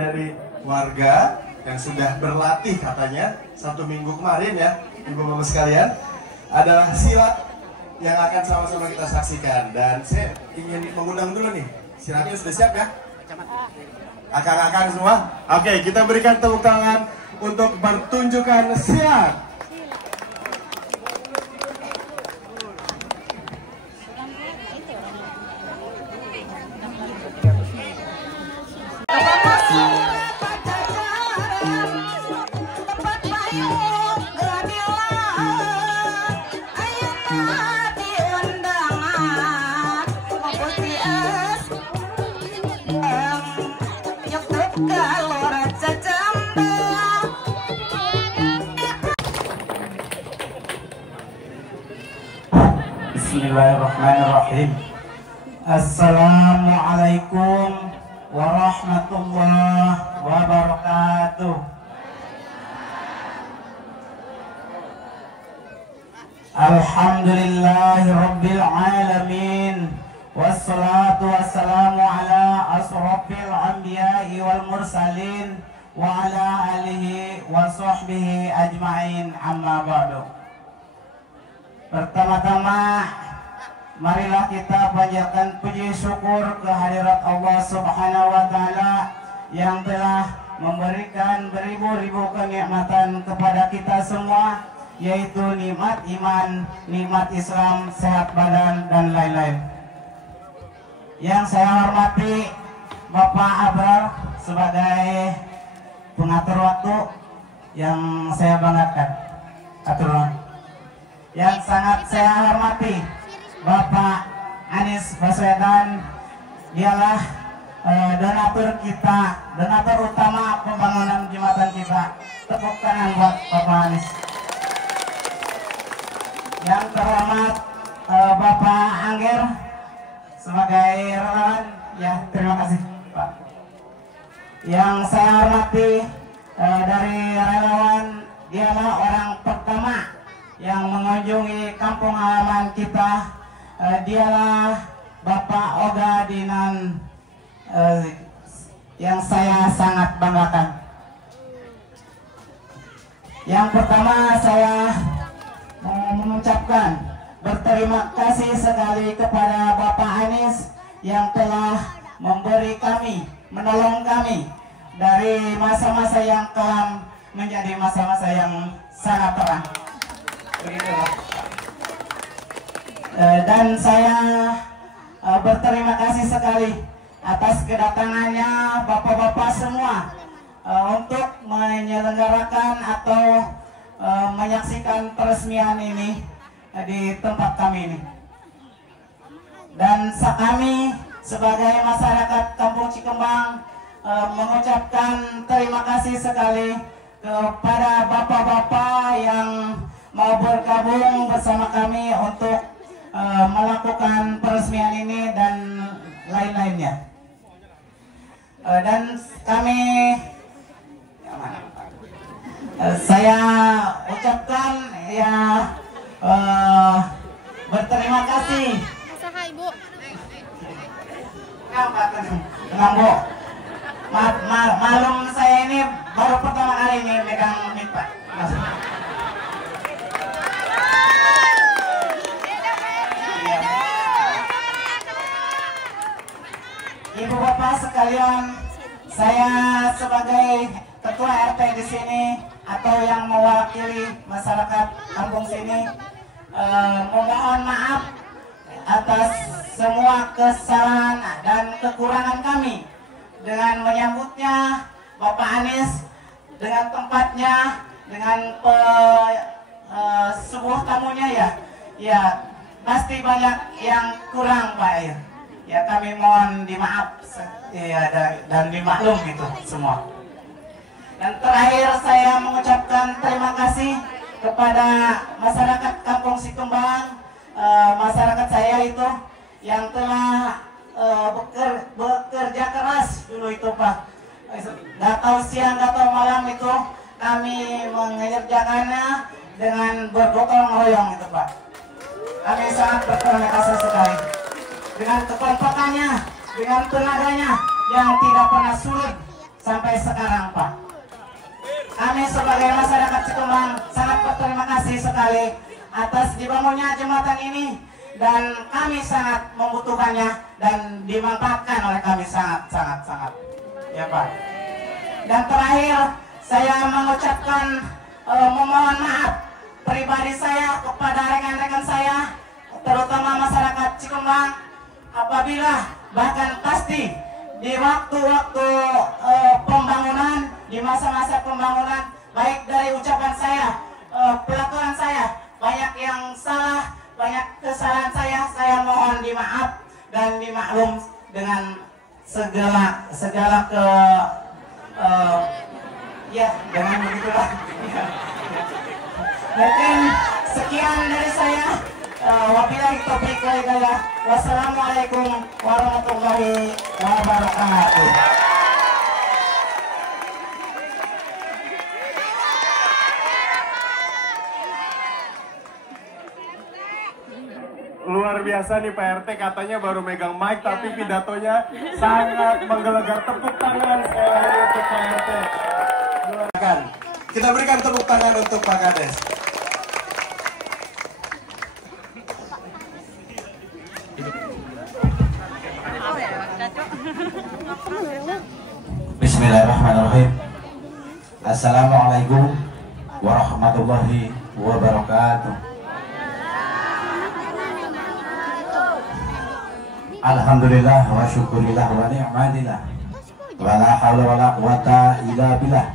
dari warga yang sudah berlatih katanya 1 minggu kemarin ya, ibu-bapak sekalian, adalah silat yang akan sama-sama kita saksikan. Dan saya ingin mengundang dulu nih, silatnya sudah siap ya? Akang-akang semua? Oke, kita berikan tepuk tangan untuk pertunjukan silat. Bismillahirrahmanirrahim. Assalamualaikum warahmatullahi wabarakatuh. Alhamdulillahi rabbil alamin. Wassalatu wassalamu ala asrafil anbiya'i wal mursalin wa ala alihi wa sahbihi ajma'in, amma ba'du. Pertama-tama, marilah kita panjatkan puji syukur kehadirat Allah Subhanahu wa Ta'ala yang telah memberikan beribu-ribu kenikmatan kepada kita semua, yaitu nikmat iman, nikmat Islam, sehat badan, dan lain-lain. Yang saya hormati Bapak Abrar sebagai pengatur waktu, yang saya banggakan aturan. Yang sangat saya hormati Bapak Anies Baswedan, dialah donatur kita, donatur utama pembangunan jembatan kita. Tepuk tangan buat Bapak Anies. Yang terhormat Bapak Angger sebagai relawan, ya terima kasih Pak. Yang saya hormati dari relawan, dialah orang pertama yang mengunjungi kampung halaman kita, dialah Bapak Oga Dinan, yang saya sangat banggakan. Yang pertama, saya mengucapkan berterima kasih sekali kepada Bapak Anies yang telah memberi kami, menolong kami dari masa-masa yang kelam menjadi masa-masa yang sangat terang. Dan saya berterima kasih sekali atas kedatangannya bapak-bapak semua untuk menyelenggarakan atau menyaksikan peresmian ini di tempat kami ini. Dan kami sebagai masyarakat Kampung Cikembang mengucapkan terima kasih sekali kepada bapak-bapak yang mau bergabung bersama kami untuk melakukan peresmian ini dan lain-lainnya. Dan kami, saya ucapkan ya berterima kasih. Usaha Ibu. Tenang Bu. Malum saya ini baru pertama kali ini megang mic Pak. Ibu bapak sekalian, saya sebagai ketua RT di sini atau yang mewakili masyarakat kampung sini, mohon maaf atas semua kesalahan dan kekurangan kami dengan menyambutnya Bapak Anies dengan tempatnya, dengan sebuah tamunya ya pasti banyak yang kurang Pak ya. Ya kami mohon dimaaf ya, dan dimaklum gitu semua. Dan terakhir saya mengucapkan terima kasih kepada masyarakat Kampung Cikembang, masyarakat saya itu yang telah bekerja keras dulu itu Pak. Gak tahu siang, gak tahu malam itu kami mengerjakannya dengan bergotong royong itu Pak. Kami sangat berterima kasih sekali dengan kekompakannya, dengan tenaganya yang tidak pernah surut sampai sekarang, Pak. Kami sebagai masyarakat Cikumbang sangat berterima kasih sekali atas dibangunnya jembatan ini, dan kami sangat membutuhkannya dan dimanfaatkan oleh kami sangat ya Pak. Dan terakhir saya mengucapkan memohon maaf pribadi saya kepada rekan-rekan saya, terutama masyarakat Cikumbang, apabila bahkan pasti di waktu-waktu pembangunan, di masa-masa pembangunan, baik dari ucapan saya, pelaturan saya, banyak yang salah, banyak kesalahan saya mohon dimaaf dan dimaklum dengan segala ya dengan begitulah. Mungkin sekian dari saya. Wabillahi taufiq wal hidayah. Wassalamualaikum warahmatullahi wabarakatuh. Luar biasa nih Pak RT, katanya baru megang mic tapi pidatonya sangat menggelegar. Tepuk tangan sekali lagi untuk Pak RT. Kita berikan tepuk tangan untuk Pak Kades. Bismillahirrahmanirrahim. Assalamualaikum warahmatullahi wabarakatuh. Alhamdulillah wa syukurillah wa ni'matillah wa la hawla wa la quwata illa billah.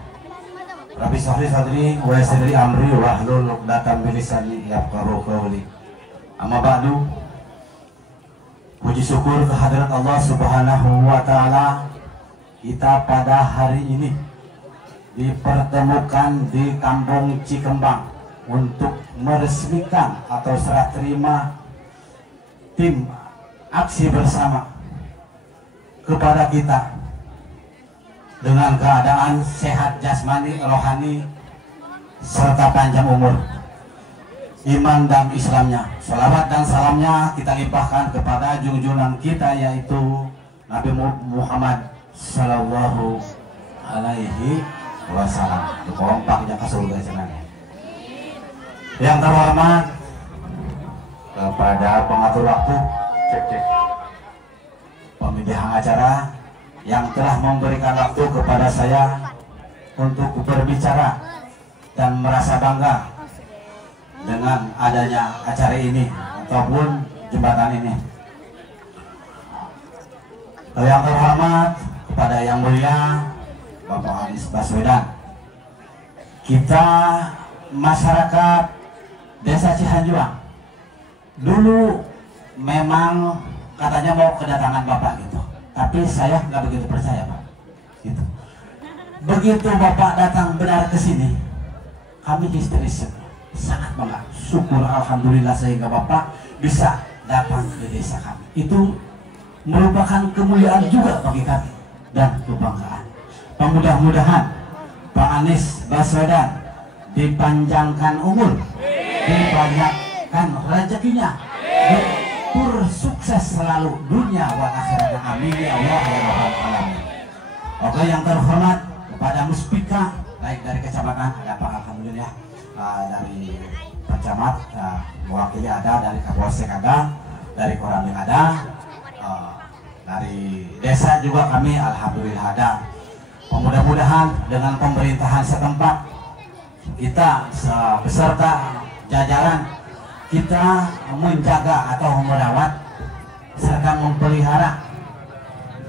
Rabbi shrah li sadri wa yassir li amri wa hlul 'uqdatam min lisani yafqahu qawli. Amma ba'du. Puji syukur kehadirat Allah Subhanahu wa taala, kita pada hari ini dipertemukan di Kampung Cikembang untuk meresmikan atau serah terima tim aksi bersama kepada kita dengan keadaan sehat jasmani, rohani, serta panjang umur, iman dan Islamnya. Salawat dan salamnya kita limpahkan kepada junjungan kita, yaitu Nabi Muhammad Sallallahu Alaihi Wasallam. Kompak yang kasih senang. Yang terhormat kepada pengatur waktu, pemilihan acara yang telah memberikan waktu kepada saya untuk berbicara dan merasa bangga dengan adanya acara ini ataupun jembatan ini. Yang terhormat kepada yang mulia Bapak Anies Baswedan, kita masyarakat Desa Cihanjuang dulu memang katanya mau kedatangan Bapak gitu, tapi saya nggak begitu percaya Pak. Gitu. Begitu Bapak datang benar ke sini, kami histeris, sangat bangga, syukur alhamdulillah sehingga Bapak bisa datang ke desa kami. Itu merupakan kemuliaan juga bagi kami dan kebanggaan. Mudah-mudahan Pak Anies Baswedan dipanjangkan umur, dibanyakkan rezekinya, sukses selalu dunia wa akhirat, amin ya Allah ya rabbal alamin. Oke, yang terhormat kepada Muspika, baik dari kecamatan ada Pak, alhamdulillah, dari Pak Camat mewakili ada, dari Kapolsek ada, dari Koramil ada, dari desa juga kami alhamdulillah ada. Mudah-mudahan dengan pemerintahan setempat kita beserta jajaran kita menjaga atau merawat serta memelihara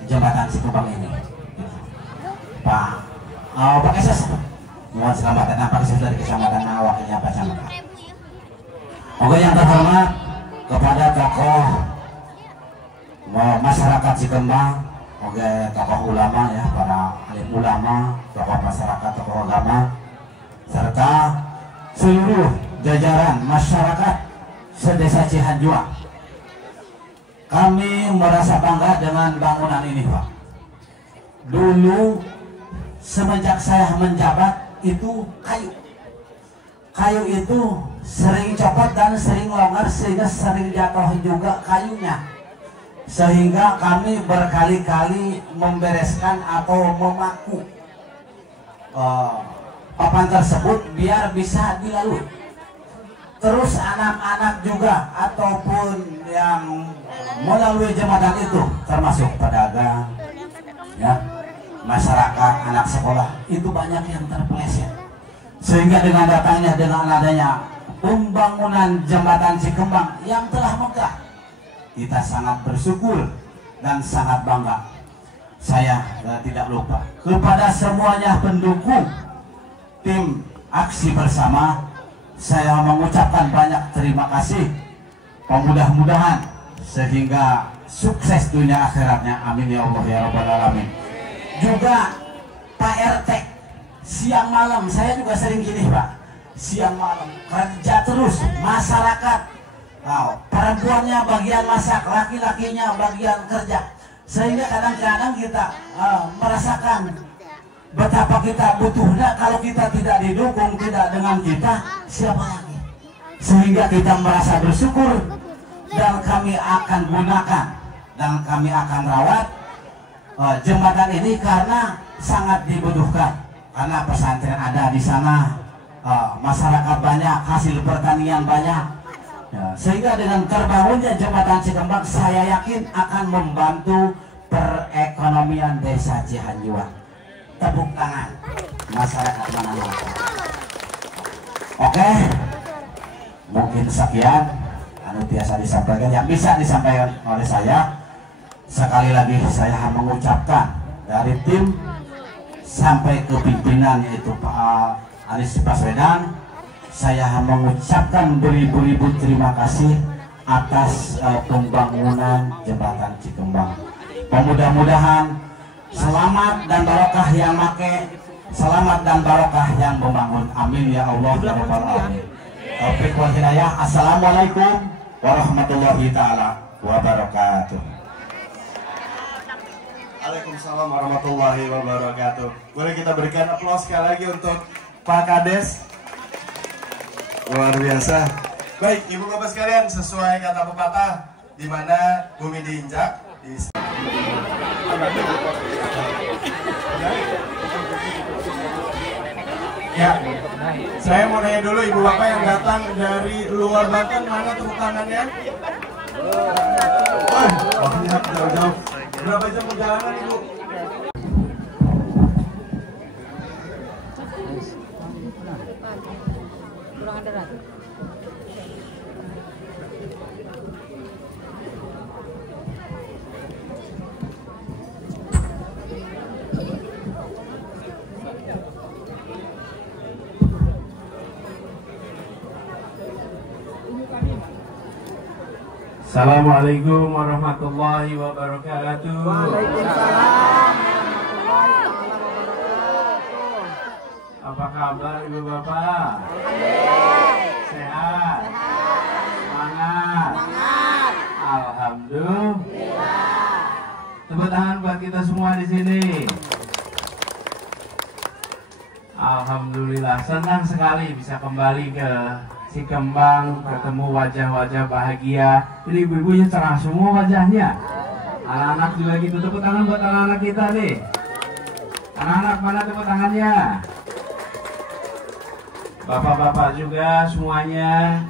jembatan Cikembang ini. Pak SS, mohon selamat datang Pak SS dari kecamatan wakilnya Pak Camat. Oke, yang terhormat kepada tokoh masyarakat Cikembang, oke, tokoh ulama ya, para alim ulama, tokoh masyarakat, tokoh agama, serta seluruh jajaran masyarakat sedesa Cihanjuang. Kami merasa bangga dengan bangunan ini Pak. Dulu semenjak saya menjabat itu kayu itu sering copot dan sering longgar sehingga sering jatuh juga kayunya. sehingga kami berkali-kali membereskan atau memaku papan tersebut biar bisa dilalui. Terus anak-anak juga ataupun yang melalui jembatan itu, termasuk pedagang, ya, masyarakat, anak sekolah, itu banyak yang terpeleset. Sehingga dengan adanya pembangunan jembatan Cikembang yang telah megah, kita sangat bersyukur dan sangat bangga. Saya tidak lupa kepada semuanya pendukung tim aksi bersama, saya mengucapkan banyak terima kasih. Mudah-mudahan sehingga sukses dunia akhiratnya, amin ya Allah ya Rabbal alamin. Juga Pak RT siang malam, saya juga sering gini Pak, siang malam kerja terus, masyarakat perempuannya bagian masak, laki-lakinya bagian kerja, sehingga kadang-kadang kita merasakan betapa kita butuhnya. Kalau kita tidak didukung, tidak dengan kita, siapa lagi? Sehingga kita merasa bersyukur, dan kami akan gunakan dan kami akan rawat jembatan ini karena sangat dibutuhkan. Karena pesantren ada di sana, masyarakat banyak, hasil pertanian banyak, ya, sehingga dengan terbangunnya jembatan Cikembang, saya yakin akan membantu perekonomian desa Cihanjuang. Tepuk tangan masyarakat Manado. Oke, mungkin sekian anu biasa disampaikan, yang bisa disampaikan oleh saya. Sekali lagi saya mengucapkan dari tim sampai ke pimpinan, yaitu Pak Anies Baswedan, saya mengucapkan beribu-ribu terima kasih atas pembangunan jembatan Cikembang. Mudah-mudahan selamat dan barokah yang make, selamat dan barokah yang membangun, amin ya Allah ya Rabbal alamin. Taufiq wal hidayah. Assalamualaikum warahmatullahi taala wabarakatuh. Waalaikumsalam warahmatullahi wabarakatuh. Boleh kita berikan aplaus sekali lagi untuk Pak Kades. Luar biasa. Baik, ibu bapak sekalian, sesuai kata pepatah, di mana bumi diinjak, ya, saya mau nanya dulu ibu bapak yang datang dari luar Banten, mana tepuk tangannya? Banyak, jauh-jauh. Berapa jam perjalanan ibu? Assalamualaikum warahmatullahi wabarakatuh. Waalaikumsalam warahmatullahi wabarakatuh. Apa kabar ibu bapak? Sehat? Semangat? Alhamdulillah. Tepuk tangan buat kita semua di sini. Alhamdulillah, senang sekali bisa kembali ke Cikembang, ketemu wajah-wajah bahagia. Ini ibu-ibunya cerah semua wajahnya. Anak-anak juga gitu. Tepuk tangan buat anak-anak kita nih. Anak-anak mana tepuk tangannya? Bapak-bapak juga semuanya.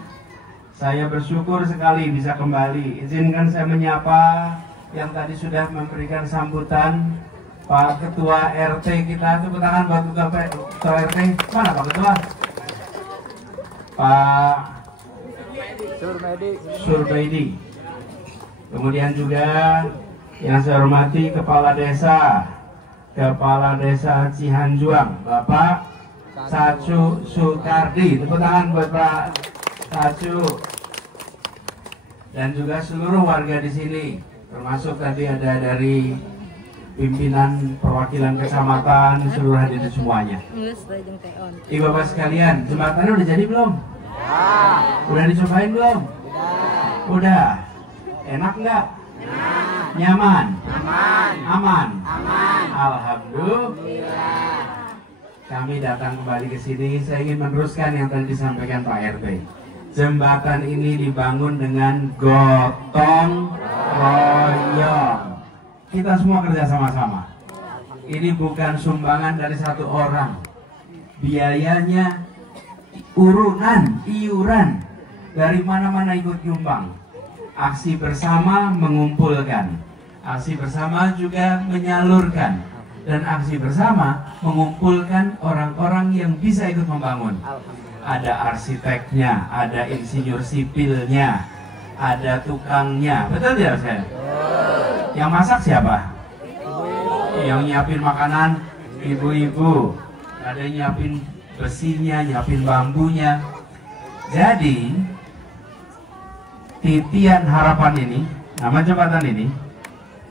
Saya bersyukur sekali bisa kembali. Izinkan saya menyapa yang tadi sudah memberikan sambutan, Pak Ketua RT kita. Tepuk tangan buat Ketua RT. Mana Pak Ketua? Pak Surbaidi. Kemudian juga yang saya hormati Kepala Desa Cihanjuang, Bapak Sacu Sukardi. Tepuk tangan buat Pak Sacu. Dan juga seluruh warga di sini, termasuk tadi ada dari pimpinan perwakilan kecamatan, seluruh hadirin semuanya. Ibu bapak sekalian, jembatannya udah jadi belum? Udah dicobain belum? Udah. Enak nggak? Nyaman? Aman? Alhamdulillah. Kami datang kembali ke sini. Saya ingin meneruskan yang tadi disampaikan Pak RT. Jembatan ini dibangun dengan gotong royong. Kita semua kerja sama-sama. Ini bukan sumbangan dari satu orang. Biayanya iuran dari mana-mana ikut nyumbang. Aksi bersama mengumpulkan. Aksi bersama juga menyalurkan. Dan aksi bersama mengumpulkan orang-orang yang bisa ikut membangun. Ada arsiteknya, ada insinyur sipilnya, ada tukangnya. Betul tidak saya? Yang masak siapa? Yang nyiapin makanan ibu-ibu. Ada yang nyiapin besinya, nyiapin bambunya. Jadi titian harapan ini, nama jembatan ini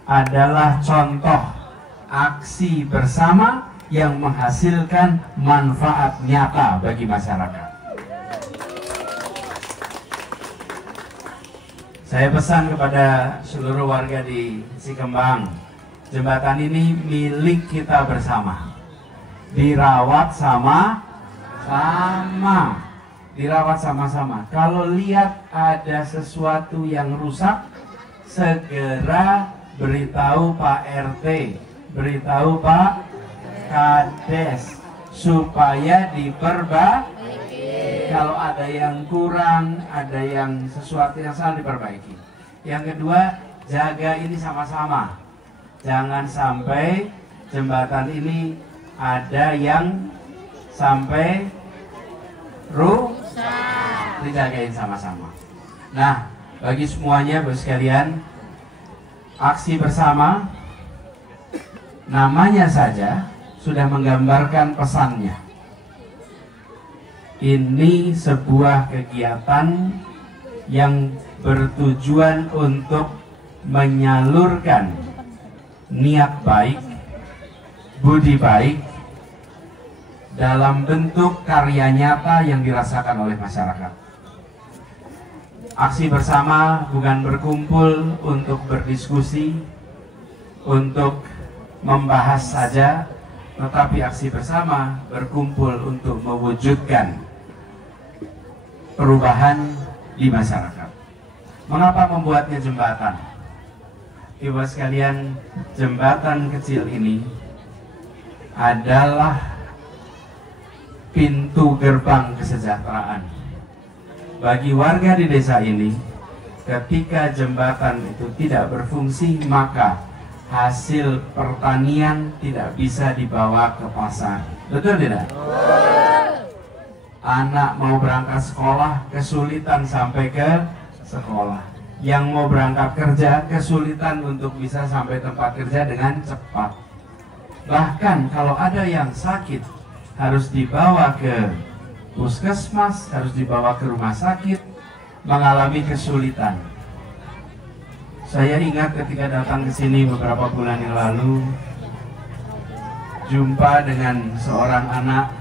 adalah contoh aksi bersama yang menghasilkan manfaat nyata bagi masyarakat. Saya pesan kepada seluruh warga di Cikembang, jembatan ini milik kita bersama. Dirawat sama-sama. Dirawat sama-sama. Kalau lihat ada sesuatu yang rusak, segera beritahu Pak RT, beritahu Pak Kades supaya diperbaiki. Kalau ada yang kurang, ada yang sesuatu yang salah, diperbaiki. Yang kedua, jaga ini sama-sama. Jangan sampai jembatan ini ada yang sampai rusak. Dijagain sama-sama. Nah, bagi semuanya, bos sekalian, aksi bersama namanya saja sudah menggambarkan pesannya. Ini sebuah kegiatan yang bertujuan untuk menyalurkan niat baik, budi baik dalam bentuk karya nyata yang dirasakan oleh masyarakat. Aksi bersama bukan berkumpul untuk berdiskusi, untuk membahas saja, tetapi aksi bersama berkumpul untuk mewujudkan perubahan di masyarakat. Mengapa membuatnya jembatan? Ibu sekalian, jembatan kecil ini adalah pintu gerbang kesejahteraan bagi warga di desa ini. Ketika jembatan itu tidak berfungsi, maka hasil pertanian tidak bisa dibawa ke pasar. Betul tidak? Anak mau berangkat sekolah kesulitan sampai ke sekolah. Yang mau berangkat kerja kesulitan untuk bisa sampai tempat kerja dengan cepat. Bahkan kalau ada yang sakit harus dibawa ke puskesmas, harus dibawa ke rumah sakit, mengalami kesulitan. Saya ingat ketika datang ke sini beberapa bulan yang lalu, jumpa dengan seorang anak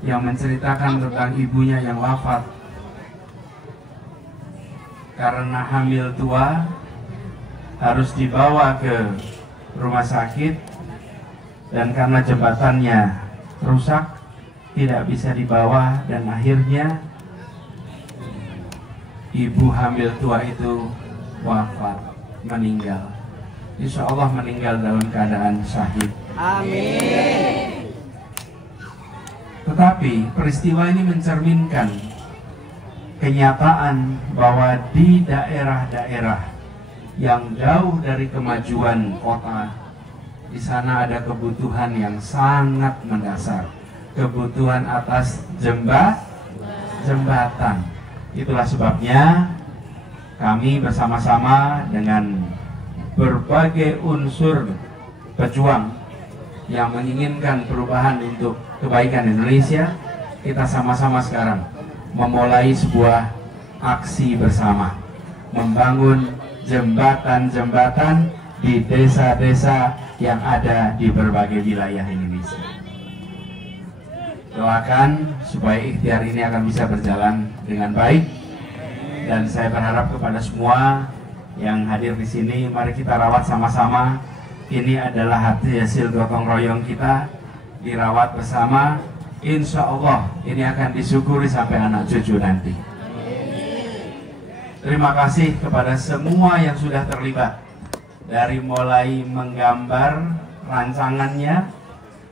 yang menceritakan tentang ibunya yang wafat karena hamil tua, harus dibawa ke rumah sakit, dan karena jembatannya rusak tidak bisa dibawa, dan akhirnya ibu hamil tua itu wafat, meninggal. Insya Allah meninggal dalam keadaan syahid. Amin. Tetapi peristiwa ini mencerminkan kenyataan bahwa di daerah-daerah yang jauh dari kemajuan kota, di sana ada kebutuhan yang sangat mendasar, kebutuhan atas jembatan. Itulah sebabnya kami bersama-sama dengan berbagai unsur pejuang yang menginginkan perubahan untuk kebaikan Indonesia, kita sama-sama sekarang memulai sebuah aksi bersama, membangun jembatan-jembatan di desa-desa yang ada di berbagai wilayah Indonesia. Doakan supaya ikhtiar ini akan bisa berjalan dengan baik, dan saya berharap kepada semua yang hadir di sini, mari kita rawat sama-sama. Ini adalah hasil gotong royong kita, dirawat bersama. Insya Allah ini akan disyukuri sampai anak cucu nanti. Terima kasih kepada semua yang sudah terlibat, dari mulai menggambar rancangannya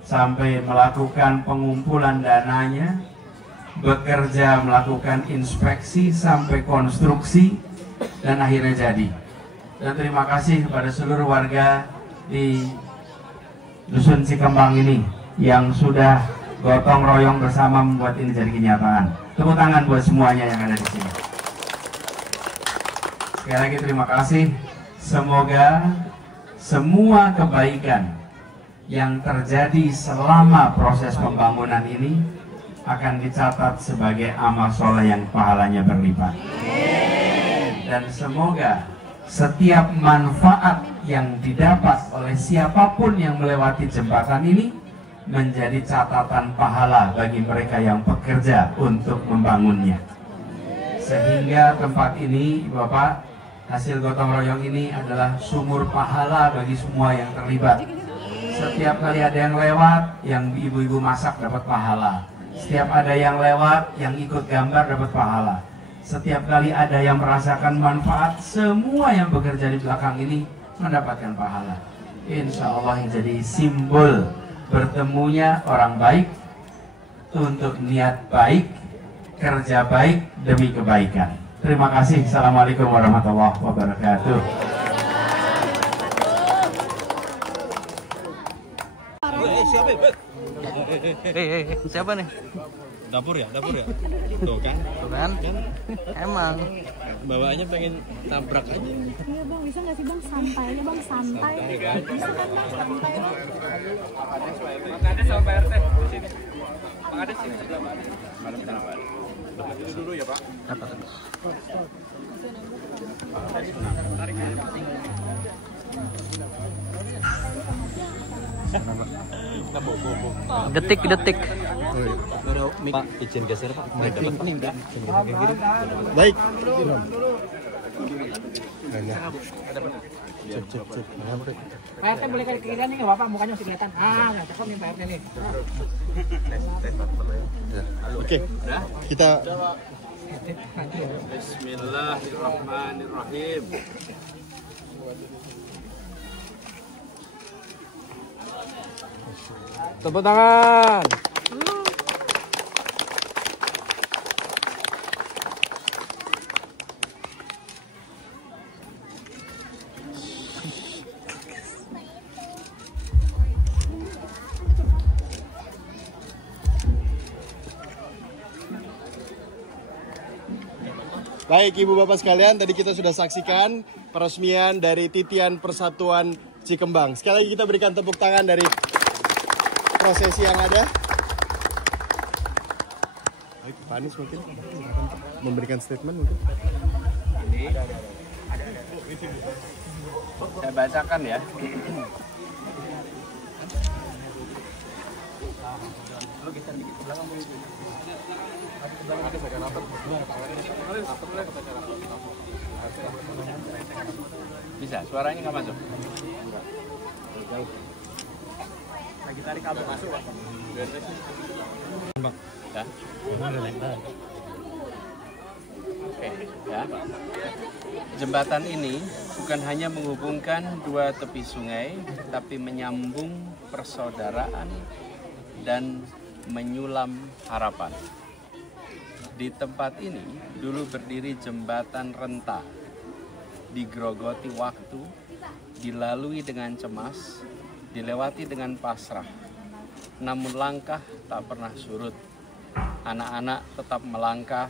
sampai melakukan pengumpulan dananya, bekerja melakukan inspeksi sampai konstruksi dan akhirnya jadi. Dan terima kasih kepada seluruh warga di Dusun Cikembang ini yang sudah gotong royong bersama membuat ini jadi kenyataan. Tepuk tangan buat semuanya yang ada di sini. Sekali lagi terima kasih. Semoga semua kebaikan yang terjadi selama proses pembangunan ini akan dicatat sebagai amal soleh yang pahalanya berlipat. Dan semoga setiap manfaat yang didapat oleh siapapun yang melewati jembatan ini menjadi catatan pahala bagi mereka yang bekerja untuk membangunnya. Sehingga tempat ini, Bapak, hasil gotong royong ini adalah sumur pahala bagi semua yang terlibat. Setiap kali ada yang lewat, yang ibu-ibu masak dapat pahala. Setiap ada yang lewat, yang ikut gambar dapat pahala. Setiap kali ada yang merasakan manfaat, semua yang bekerja di belakang ini mendapatkan pahala. Insya Allah yang jadi simbol bertemunya orang baik untuk niat baik, kerja baik demi kebaikan. Terima kasih. Assalamualaikum warahmatullahi wabarakatuh. Siapa nih? Dapur ya? Tuh kan? Emang Bawaannya pengen tabrak aja. Iya bang, bisa nggak sih bang santai aja bang, santai. Bisa kan bang santai? Makanya sama Pak RT di sini. Pak Ades sini sebelah Pak. Malam kenapa? Dulu ya Pak. detik. Pak, izin geser Pak. Baik. Pak RT boleh ke kiri nih nggak Bapak, mukanya masih kelihatan. Nggak cakep nih Pak RT nih. Oke. Kita Bismillahirrahmanirrahim. Tepuk tangan. Baik Ibu Bapak sekalian, tadi kita sudah saksikan peresmian dari Titian Persatuan Cikembang. Sekali lagi kita berikan tepuk tangan dari prosesi yang ada. Baik, Pak Anies mungkin memberikan statement mungkin. Ini saya bacakan ya. Bisa, suaranya nggak masuk. Lagi tarik kabel masuk Pak. Ya. Oke, ya. Jembatan ini bukan hanya menghubungkan dua tepi sungai, tapi menyambung persaudaraan dan menyulam harapan. Di tempat ini dulu berdiri jembatan renta, digerogoti waktu, dilalui dengan cemas, dilewati dengan pasrah. Namun langkah tak pernah surut. Anak-anak tetap melangkah,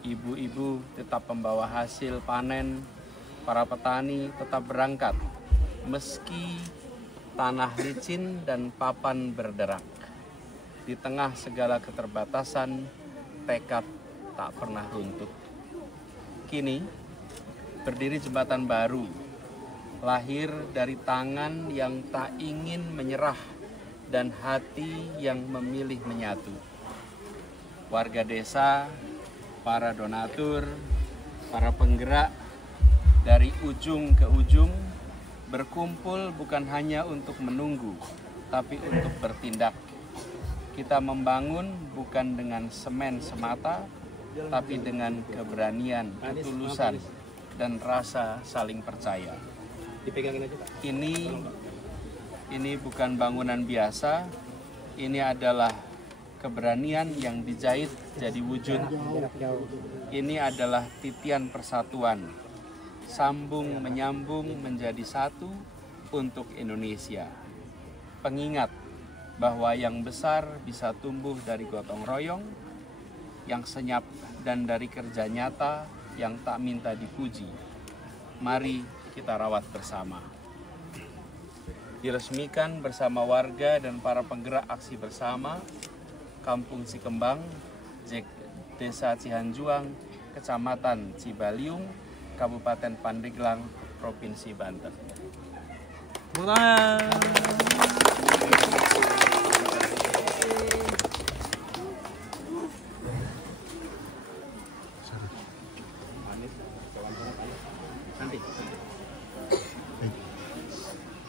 ibu-ibu tetap membawa hasil panen, para petani tetap berangkat, meski tanah licin dan papan berderak. Di tengah segala keterbatasan, tekad tak pernah runtuh. Kini, berdiri jembatan baru, lahir dari tangan yang tak ingin menyerah dan hati yang memilih menyatu. Warga desa, para donatur, para penggerak dari ujung ke ujung berkumpul bukan hanya untuk menunggu, tapi untuk bertindak. Kita membangun bukan dengan semen semata, tapi dengan keberanian, ketulusan, dan rasa saling percaya. Ini bukan bangunan biasa, ini adalah keberanian yang dijahit jadi wujud. Ini adalah titian persatuan, sambung menyambung menjadi satu untuk Indonesia. Pengingat bahwa yang besar bisa tumbuh dari gotong royong, yang senyap dan dari kerja nyata yang tak minta dipuji. Mari kita rawat bersama. Diresmikan bersama warga dan para penggerak aksi bersama Kampung Cikembang, Desa Cihanjuang, Kecamatan Cibaliung, Kabupaten Pandeglang, Provinsi Banten.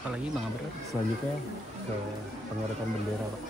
Apalagi Bang Abrar? Selanjutnya ke pengerekan bendera, Pak.